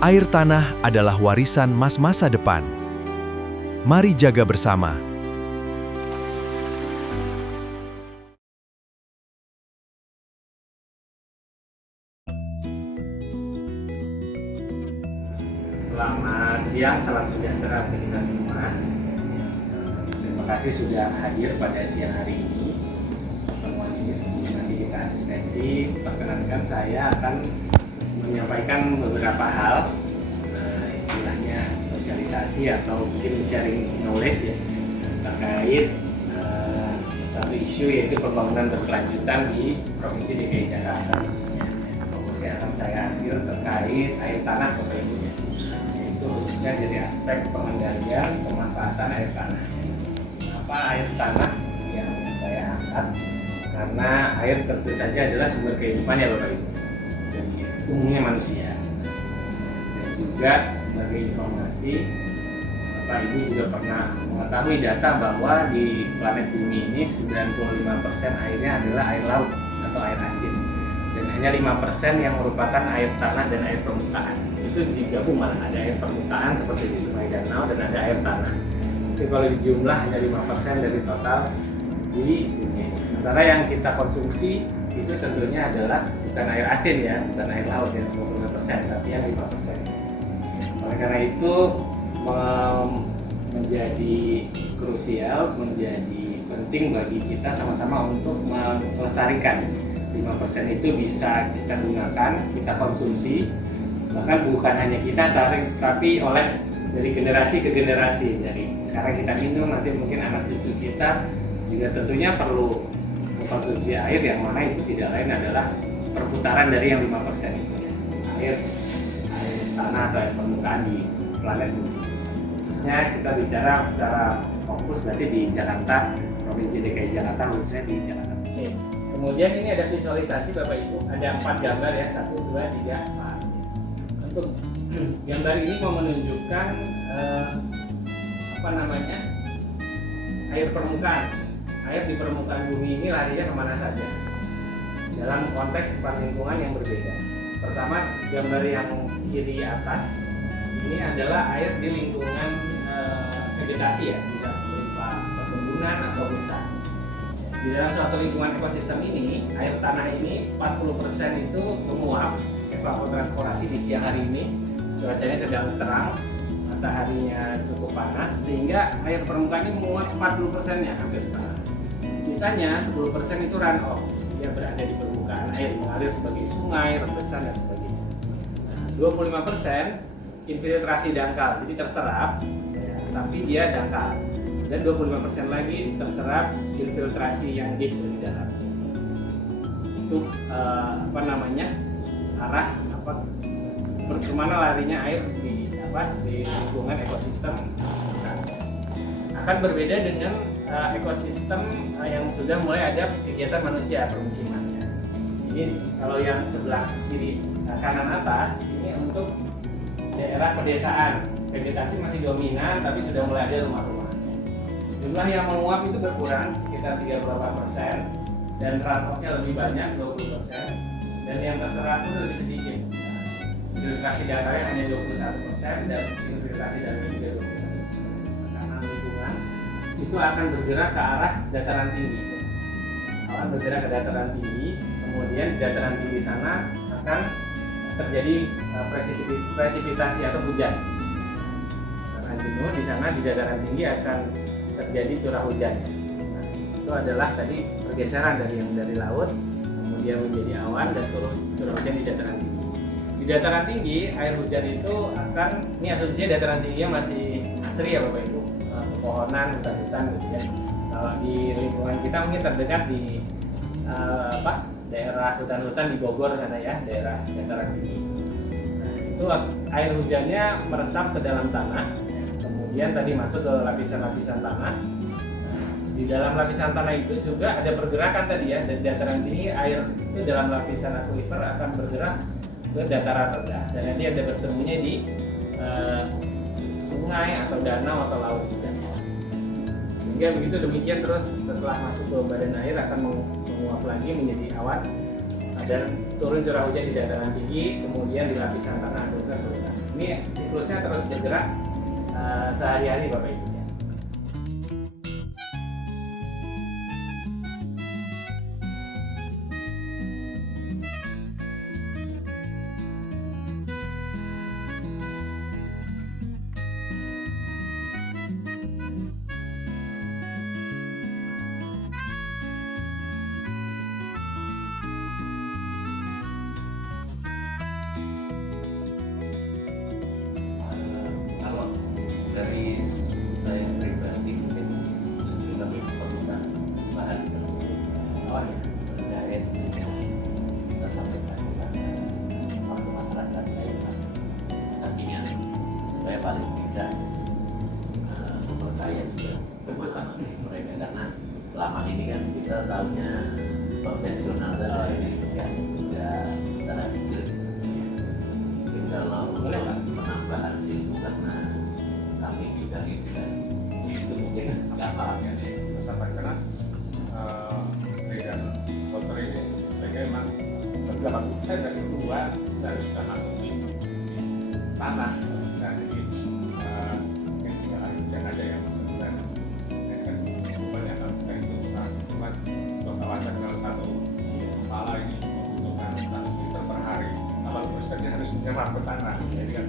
Air tanah adalah warisan masa depan. Mari jaga bersama. Selamat siang, salam sejahtera bagi kita semua. Terima kasih sudah hadir pada siang hari ini. Pertemuan ini sebelum nanti kita asistensi, perkenankan saya akan menyampaikan beberapa hal, istilahnya sosialisasi atau mungkin sharing knowledge ya, terkait satu isu yaitu pembangunan berkelanjutan di Provinsi DKI Jakarta khususnya. Fokus yang akan saya ambil terkait air tanah Bapak Ibu, yaitu khususnya dari aspek pengendalian pemanfaatan air tanah. Apa air tanah yang saya angkat? Karena air tentu saja adalah sumber kehidupan ya Bapak Ibu, dan umumnya manusia. Dan juga sebagai informasi, Bapak Ibu juga pernah mengetahui data bahwa di planet bumi ini 95% airnya adalah air laut atau air asin, dan hanya 5% yang merupakan air tanah dan air permukaan. Itu digabung, malah ada air permukaan seperti di sungai, danau, dan ada air tanah. Jadi kalau dijumlah hanya 5% dari total di dunia ini. Sementara yang kita konsumsi itu tentunya adalah bukan air asin ya, bukan air laut yang 95%, tapi yang 5%. Oleh karena itu menjadi krusial, menjadi penting bagi kita sama-sama untuk melestarikan 5% itu bisa kita gunakan, kita konsumsi, bahkan bukan hanya kita tapi oleh dari generasi ke generasi. Dari sekarang kita minum, nanti mungkin anak cucu kita juga tentunya perlu mengkonsumsi air yang mana itu tidak lain adalah perputaran dari yang 5% itu ya, air tanah atau air permukaan di planet bumi. Khususnya kita bicara secara fokus berarti di Jakarta, Provinsi DKI Jakarta, khususnya di Jakarta. Oke. Kemudian ini ada visualisasi Bapak Ibu, ada 4 gambar ya, 1, 2, 3, 4. Untuk gambar ini mau menunjukkan air permukaan. Air di permukaan bumi ini larinya kemana saja dalam konteks sifat lingkungan yang berbeda. Pertama, gambar yang kiri atas ini adalah air di lingkungan vegetasi ya, bisa berupa perkebunan atau hutan. Di dalam suatu lingkungan ekosistem ini, air tanah ini 40% itu menguap evapotranspirasi di siang hari ini. Cuacanya sedang terang, mataharinya cukup panas, sehingga air permukaan ini menguap 40%-nya, hampir setengah. Sisanya 10% itu run off, dia berada di permukaan air, mengalir sebagai sungai, rembesan, dan sebagainya. 25% infiltrasi dangkal, jadi terserap, ya, tapi dia dangkal. Dan 25% lagi terserap infiltrasi yang deep dari dalam. Itu arah kemana larinya air di lingkungan ekosistem. Akan berbeda dengan ekosistem yang sudah mulai ada kegiatan manusia permukimannya. Jadi kalau yang sebelah kiri kanan atas ini untuk daerah pedesaan, vegetasi masih dominan tapi sudah mulai ada rumah-rumah. Jumlah yang menguap itu berkurang sekitar 38% dan runoff-nya lebih banyak 20%, dan yang terserap pun lebih sedikit. Infiltrasi dangkalnya hanya 21% dan infiltrasi dalamnya juga 21%. Karena lingkungan itu akan bergerak ke arah dataran tinggi. Akan bergerak ke dataran tinggi, kemudian di dataran tinggi sana akan terjadi presipitasi atau hujan. Karena jenuh di sana di dataran tinggi akan terjadi curah hujan. Nah, itu adalah tadi pergeseran dari laut kemudian menjadi awan dan turun curah hujan di dataran tinggi. Di dataran tinggi air hujan itu akan, ini asumsinya dataran tingginya masih asri ya Bapak Ibu, pepohonan, hutan-hutan gitu ya. Kalau di lingkungan kita mungkin terdekat di daerah hutan-hutan di Bogor sana ya, daerah dataran tinggi. Nah, itu air hujannya meresap ke dalam tanah, kemudian tadi masuk ke lapisan-lapisan tanah. Di dalam lapisan tanah itu juga ada pergerakan tadi ya, dari dataran tinggi air itu dalam lapisan akuifer akan bergerak ke dataran rendah, dan nanti ada bertemunya di sungai atau danau atau laut juga. Sehingga begitu demikian terus setelah masuk ke badan air akan menguap lagi menjadi awan dan turun curah hujan di dataran tinggi, kemudian di lapisan tanah turun. Ini siklusnya terus bergerak sehari-hari Bapak Ibu. Kalau dari saya pribadi mungkin justru lebih memerlukan bahan tersebut terkait dengan kita sampaikan kepada waktu masyarakat daerah. Artinya supaya paling tidak memperkaya juga kebutuhan mereka, karena selama ini kan kita tahunya konvensional saja, kan tidak secara detail. Mungkin kalau penambahan itu karena kami tidak itu mungkin nggak paham ya. Karena dengan motor ini mereka memang beberapa hujan dan kedua dari sudah masuk di tanah, nah, jadi mungkin tinggal hujan aja yang sebentar dengan kebanyakan kita itu sangat untuk kawasan kalau satu kepala ini membutuhkan 100 liter per hari, 80% harus menyerap ke tanah, jadi kan